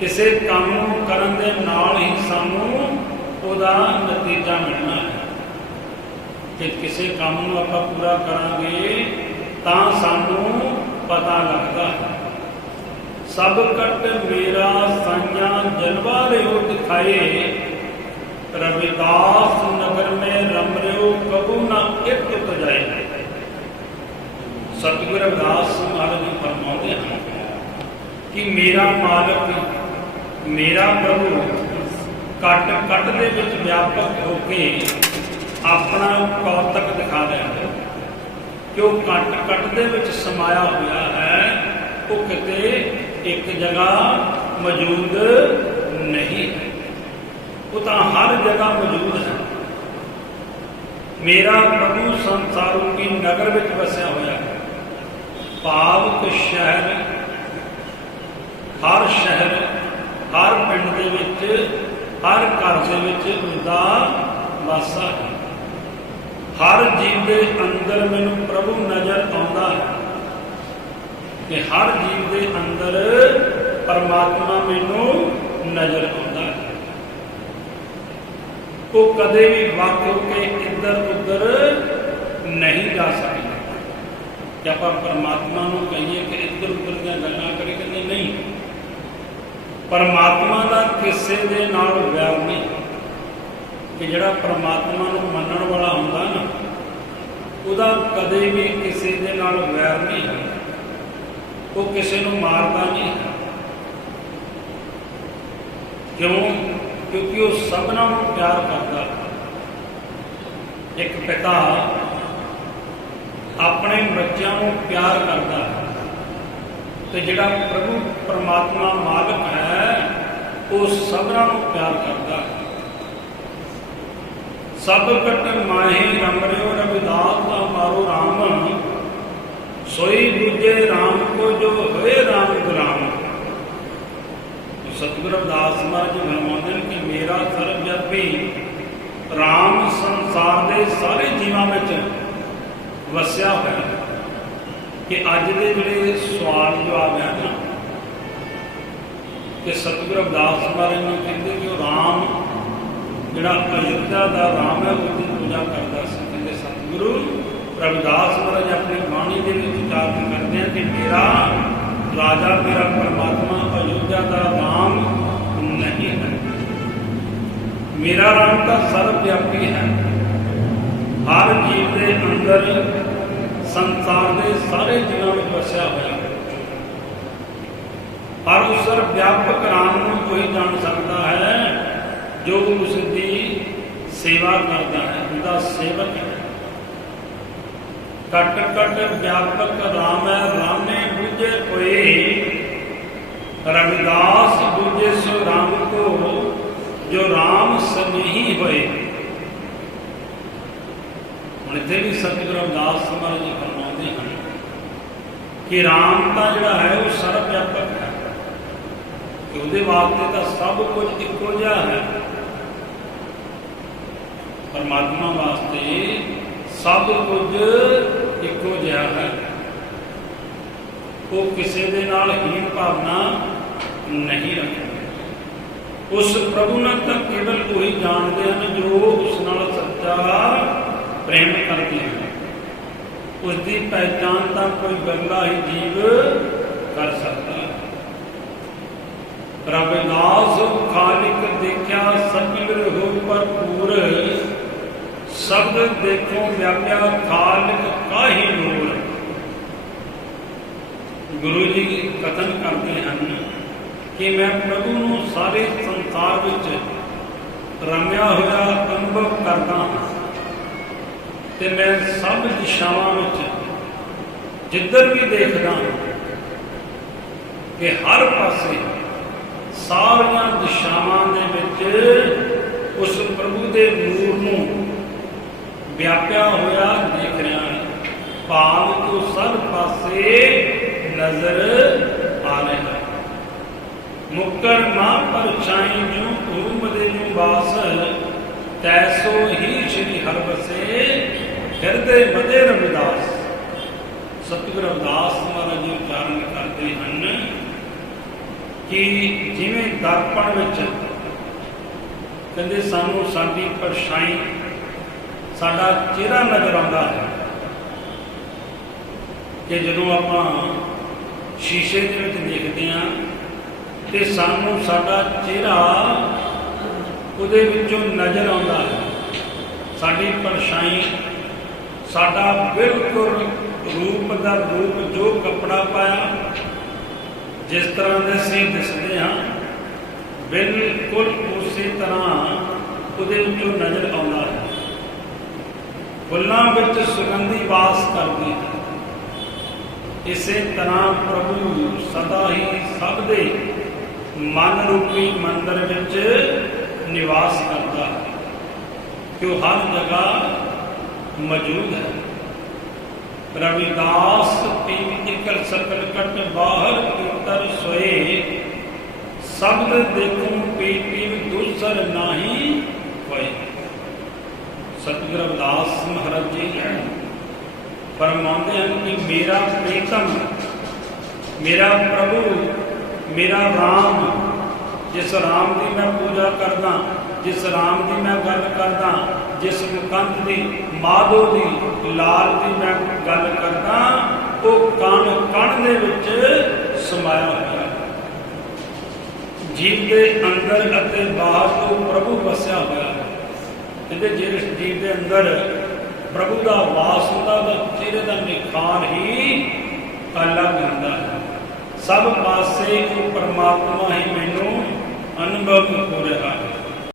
ਕਿਸੇ ਕੰਮ ਨੂੰ ਕਰਨ ਦੇ ਨਾਲ ਹੀ ਸਾਨੂੰ ਉਹਦਾ ਨਤੀਜਾ ਮਿਲਣਾ ਹੈ। ਕਿ ਕਿਸੇ ਕੰਮ ਨੂੰ ਆਪਾਂ ਪੂਰਾ ਕਰਾਂਗੇ, ਤਾਂ ਸਾਨੂੰ ਪਤਾ ਲੱਗਦਾ ਹੈ। ਸਭ ਕਟ ਮੇਰਾ ਸਾਈਆਂ ਜਲਵਾ ਰਿਓ ਦਿਖਾਏ। ਰਵਿਦਾਸ ਨਗਰ ਮੇ ਰਮ ਰਿਓ, ਕਬੂ ਨਾ ਇੱਕ ਤੁ ਜਾਏ ਸਤਿਗੁਰ ਰਵਿਦਾਸ ਮਹਾਰਾਜ ਜੀ ਫਰਮਾਉਂਦੇ ਹਨ ਕਿ ਮੇਰਾ ਮਾਲਕ ਮੇਰਾ ਪ੍ਰਭੂ, ਕੱਟ ਕੱਟ ਦੇ ਵਿੱਚ ਵਿਆਪਕ ਹੋ ਕੇ ਆਪਣਾ ਕੌਤਕ ਦਿਖਾ ਰਿਹਾ ਹੈ। ਕਿ ਉਹ ਕੱਟ ਕੱਟ ਦੇ ਵਿੱਚ ਸਮਾਇਆ ਹੋਇਆ ਹੈ? ਉਹ ਕਿਤੇ ਇੱਕ ਜਗ੍ਹਾ ਮੌਜੂਦ ਨਹੀਂ ਹੈ। ਉਹ ਤਾਂ ਹਰ ਜਗ੍ਹਾ ਮੌਜੂਦ ਹੈ। ਮੇਰਾ ਪ੍ਰਭੂ ਸੰਸਾਰ ਰੂਪੀ ਨਗਰ ਵਿੱਚ ਵਸਿਆ ਹੋਇਆ ਹੈ? ਭਾਵਕ ਸ਼ਹਿਰ, ਹਰ ਸ਼ਹਿਰ ਹਰ ਪਿੰਡ ਦੇ ਵਿੱਚ, ਹਰ ਘਰ ਦੇ ਵਿੱਚ ਉਸਦਾ ਵਾਸਾ ਹੈ। ਹਰ ਜੀਵ ਦੇ ਅੰਦਰ ਮੈਨੂੰ ਪ੍ਰਭੂ ਨਜ਼ਰ ਆਉਂਦਾ ਹੈ ਕਿ ਹਰ ਜੀਵ ਦੇ ਅੰਦਰ ਪਰਮਾਤਮਾ ਮੈਨੂੰ ਨਜ਼ਰ ਆਉਂਦਾ ਹੈ। ਉਹ ਕਦੇ ਵੀ ਵੱਖ ਹੋ ਕੇ ਇੱਧਰ ਉੱਧਰ ਨਹੀਂ ਜਾ ਸਕਦਾ। ਕਿ ਆਪਾਂ ਪਰਮਾਤਮਾ ਨੂੰ ਕਹੀਏ ਕਿ ਇੱਧਰ ਉੱਧਰ ਦੀਆਂ ਗੱਲਾਂ ਕਰੇ ਕਹਿੰਦੇ ਨਹੀਂ। ਪਰਮਾਤਮਾ ਦਾ ਕਿਸੇ ਦੇ ਨਾਲ ਵੈਰ ਨਹੀਂ। ਕਿ ਜਿਹੜਾ ਪਰਮਾਤਮਾ ਨੂੰ ਮੰਨਣ ਵਾਲਾ ਹੁੰਦਾ ਨਾ, ਉਹਦਾ ਕਦੇ ਵੀ ਕਿਸੇ ਦੇ ਨਾਲ ਵੈਰ ਨਹੀਂ ਉਹ ਕਿਸੇ ਨੂੰ ਮਾਰਦਾ ਨਹੀਂ ਕਿਉਂ? ਕਿਉਂਕਿ ਉਹ ਸਭਨਾਂ ਨੂੰ ਪਿਆਰ ਕਰਦਾ। ਇੱਕ ਪਿਤਾ ਆਪਣੇ ਬੱਚਿਆਂ ਨੂੰ ਪਿਆਰ ਕਰਦਾ। ਹੈ ਤੇ ਜਿਹੜਾ ਪ੍ਰਭੂ ਪਰਮਾਤਮਾ ਮਾਲਕ ਹੈ, ਉਹ ਸਭਨਾਂ ਨੂੰ ਪਿਆਰ ਕਰਦਾ ਹੈ। ਸਭ ਕਟ ਮਾਹੀ ਰਮਰਿਓ ਰਵਿਦਾਸ ਦਾ ਮਾਰੋ ਰਾਮ। ਸੋਈ ਦੂਜੇ ਰਾਮ ਕੋ ਜੋ ਹੋਏ ਰਾਮ ਗੁਲਾਮ ਸਤਿਗੁਰੂ ਰਵਿਦਾਸ ਮਹਾਰਾਜ ਜੀ ਫਰਮਾਉਂਦੇ ਨੇ ਕਿ ਮੇਰਾ ਸਰਬ ਜਪੀ ਰਾਮ ਸੰਸਾਰ ਦੇ ਸਾਰੇ ਜੀਵਾਂ ਵਿੱਚ ਵਸਿਆ ਹੋਇਆ ਹੈ। ਕਿ ਅੱਜ ਦੇ ਜਿਹੜੇ ਸਵਾਲ ਜਵਾਬ ਹੈ ਨਾ ਕਿ ਸਤਿਗੁਰੂ ਰਵਿਦਾਸ ਮਹਾਰਾਜ ਨੂੰ ਕਹਿੰਦੇ ਕਿ ਉਹ ਰਾਮ, ਜਿਹੜਾ ਅਯੁੱਧਿਆ ਦਾ ਰਾਮ ਹੈ, ਉਹਦੀ ਪੂਜਾ ਕਰਦਾ ਸੀ। ਕਹਿੰਦੇ ਸਤਿਗੁਰੂ ਰਵਿਦਾਸ ਮਹਾਰਾਜ ਆਪਣੀ ਬਾਣੀ ਦੇ ਵਿੱਚ ਉਚਾਰਨ ਕਰਦੇ ਆ ਕਿ ਮੇਰਾ ਰਾਜਾ, ਮੇਰਾ ਪਰਮਾਤਮਾ ਅਯੁੱਧਿਆ ਦਾ ਰਾਮ ਨਹੀਂ ਹੈ। ਮੇਰਾ ਰਾਮ ਤਾਂ ਸਰਵ ਵਿਆਪੀ ਹੈ। ਹਰ ਜੀਵ ਦੇ ਅੰਦਰ ਸੰਸਾਰ ਦੇ ਸਾਰੇ ਜੀਵਾਂ ਵਿੱਚ ਵਸਿਆ ਹੋਇਆ। ਹੈ ਪਰ ਵਿਆਪਕ ਰਾਮ ਨੂੰ ਕੋਈ ਜਾਣ ਸਕਦਾ ਹੈ, ਜੋ ਉਸ ਦੀ ਸੇਵਾ ਕਰਦਾ ਹੈ, ਉਹਦਾ ਸੇਵਕ ਹੈ। ਕਟ ਕਟ ਵਿਆਪਕ ਰਾਮ ਹੈ, ਰਾਮੇ ਬੁਝੇ ਕੋਏ ਰਵਿਦਾਸ ਬੁਝੇ ਸੋ ਰਾਮ ਕੋ, ਜੋ ਰਾਮ ਸਨੇਹੀ ਹੋਏ। ਇੱਥੇ ਵੀ ਸਤਿਗੁਰੂ ਰਵਿਦਾਸ ਮਹਾਰਾਜ ਜੀ ਫਰਮਾਉਂਦੇ ਹਨ ਕਿ ਰਾਮ ਤਾਂ ਜਿਹੜਾ ਹੈ ਉਹ ਸਰਵ ਵਿਆਪਕ ਹੈ। ਕਿ ਉਹਦੇ ਵਾਸਤੇ ਤਾਂ ਸਭ ਕੁਝ ਇੱਕੋ ਜਿਹਾ ਹੈ। ਪਰਮਾਤਮਾ ਵਾਸਤੇ ਸਭ ਕੁਝ ਇੱਕੋ ਜਿਹਾ ਹੈ। ਉਹ ਕਿਸੇ ਦੇ ਨਾਲ ਹੀਣ ਭਾਵਨਾ ਨਹੀਂ ਰੱਖਦਾ। ਉਸ ਪ੍ਰਭੂ ਨਾਲ ਤਾਂ ਕੇਵਲ ਉਹੀ ਜਾਣਦੇ ਹਨ ਜੋ ਉਸ ਨਾਲ ਸੱਚਾ ਪ੍ਰੇਮ ਕਰਦੇ ਹਨ ਉਸ ਦੀ ਪਹਿਚਾਨ ਤਾਂ ਕੋਈ ਬੰਦਾ ਹੀ ਜੀਵ ਕਰ ਸਕਦਾ। ਹੈ ਰਵਿਦਾਸ ਖਾਲਿਕ ਦੇਖਿਆ ਸਕਿਲ ਹੋ ਭਰਪੂਰ ਸ਼ਬਦ ਦੇਖੋ ਵਿਆਪਿਆ ਖਾਲਿਕ ਕਾਹੀ ਨੂਰ ਗੁਰੂ ਜੀ ਕਥਨ ਕਰਦੇ ਹਨ ਕਿ ਮੈਂ ਪ੍ਰਭੂ ਨੂੰ ਸਾਰੇ ਸੰਸਾਰ ਵਿੱਚ ਰਮਿਆ ਹੋਇਆ ਅਨੁਭਵ ਕਰਦਾ ਹਾਂ। ਤੇ ਮੈਂ ਸਭ ਦਿਸ਼ਾਵਾਂ ਵਿੱਚ ਜਿੱਧਰ ਵੀ ਦੇਖਦਾ ਕਿ ਹਰ ਪਾਸੇ ਸਾਰੀਆਂ ਦਿਸ਼ਾਵਾਂ ਦੇ ਵਿੱਚ ਉਸ ਪ੍ਰਭੂ ਦੇ ਨੂਰ ਨੂੰ ਵਿਆਪਿਆ ਹੋਇਆ ਦੇਖ ਰਿਹਾ ਹਾਂ। ਭਾਵ ਕਿ ਉਹ ਸਭ ਪਾਸੇ ਨਜ਼ਰ ਆ ਰਿਹਾ ਹੈ। ਮੁਕਰ ਮਾਂ ਪਰਛਾਈ ਜੂ ਧੂਮ ਦੇ ਜੂ ਬਾਸ ਤੈਸੋ ਹੀ ਸ਼੍ਰੀ ਹਰਬਸੇ ਹਿਰਦੇ ਮਦੇ ਰਵਿਦਾਸ ਸਤਿਗੁਰ ਰਵਿਦਾਸ ਮਹਾਰਾਜ ਜੀ ਉਚਾਰਨ ਕਰਦੇ ਹਨ ਕਿ ਜਿਵੇਂ ਦਰਪਣ ਵਿੱਚ ਕਹਿੰਦੇ ਸਾਨੂੰ ਸਾਡੀ ਪਰਛਾਈ, ਸਾਡਾ ਚਿਹਰਾ ਨਜ਼ਰ ਆਉਂਦਾ ਹੈ ਕਿ ਜਦੋਂ ਆਪਾਂ ਸ਼ੀਸ਼ੇ ਦੇ ਵਿੱਚ ਦੇਖਦੇ ਹਾਂ ਤੇ ਸਾਨੂੰ ਸਾਡਾ ਚਿਹਰਾ ਉਹਦੇ ਵਿੱਚੋਂ ਨਜ਼ਰ ਆਉਂਦਾ ਹੈ। ਸਾਡੀ ਪਰਛਾਈ ਸਾਡਾ ਬਿਲਕੁਲ ਰੂਪ ਦਾ ਰੂਪ ਜੋ ਕੱਪੜਾ ਪਾਇਆ, ਜਿਸ ਤਰ੍ਹਾਂ ਦੇ ਅਸੀਂ ਦਿਸਦੇ ਹਾਂ, ਬਿਲਕੁਲ ਉਸੇ ਤਰ੍ਹਾਂ ਉਹਦੇ ਵਿੱਚੋਂ ਨਜ਼ਰ ਆਉਂਦਾ ਹੈ। ਫੁੱਲਾਂ ਵਿੱਚ ਸੁਗੰਧੀ ਵਾਸ ਕਰਦੀ ਹੈ। ਇਸੇ ਤਰ੍ਹਾਂ ਪ੍ਰਭੂ ਸਦਾ ਹੀ ਸਭ ਦੇ ਮਨ ਰੂਪੀ ਮੰਦਰ ਵਿੱਚ ਨਿਵਾਸ ਕਰਦਾ ਹੈ। ਕਿ ਉਹ ਹਰ ਜਗ੍ਹਾ ਮੌਜੂਦ ਹੈ। ਰਵਿਦਾਸ ਪੀਤੀ ਕਰ ਸਕਲ ਕਟ ਬਾਹਰ ਉਤਰ ਸੋਏ। ਸ਼ਬਦ ਦੇਖੂੰ ਪੀ ਪੀ ਦੂਸਰ ਨਾਹੀ ਹੋਏ। ਸਤਿਗੁਰੂ ਰਵਿਦਾਸ ਮਹਾਰਾਜ ਜੀ ਫਰਮਾਉਂਦੇ ਹਨ ਕਿ ਮੇਰਾ ਪ੍ਰੀਤਮ, ਮੇਰਾ ਪ੍ਰਭੂ, ਮੇਰਾ ਰਾਮ, ਜਿਸ ਰਾਮ ਦੀ ਮੈਂ ਪੂਜਾ ਕਰਦਾ ਜਿਸ ਰਾਮ ਦੀ ਮੈਂ ਗੱਲ ਕਰਦਾ, ਜਿਸ ਮੁਕੰਦ ਦੀ, ਮਾਧੋ ਦੀ, ਲਾਲ ਦੀ ਮੈਂ ਗੱਲ ਕਰਦਾ, ਉਹ ਕਣ ਕਣ ਦੇ ਵਿੱਚ ਸਮਾਇਆ ਹੋਇਆ ਜੀਵ ਦੇ ਅੰਦਰ ਅਤੇ ਬਾਹਰ ਤੋਂ ਪ੍ਰਭੂ ਵਸਿਆ ਹੋਇਆ ਹੈ। ਕਹਿੰਦੇ ਜਿਸ ਜੀਵ ਦੇ ਅੰਦਰ ਪ੍ਰਭੂ ਦਾ ਵਾਸ ਹੁੰਦਾ ਤਾਂ ਚਿਹਰੇ ਦਾ ਨਿਖਾਰ ਹੀ ਅਲੱਗ ਹੁੰਦਾ ਹੈ। ਸਭ ਪਾਸੇ ਉਹ ਪਰਮਾਤਮਾ ਹੀ ਮੈਨੂੰ ਅਨੁਭਵ ਹੋ ਰਿਹਾ ਹੈ।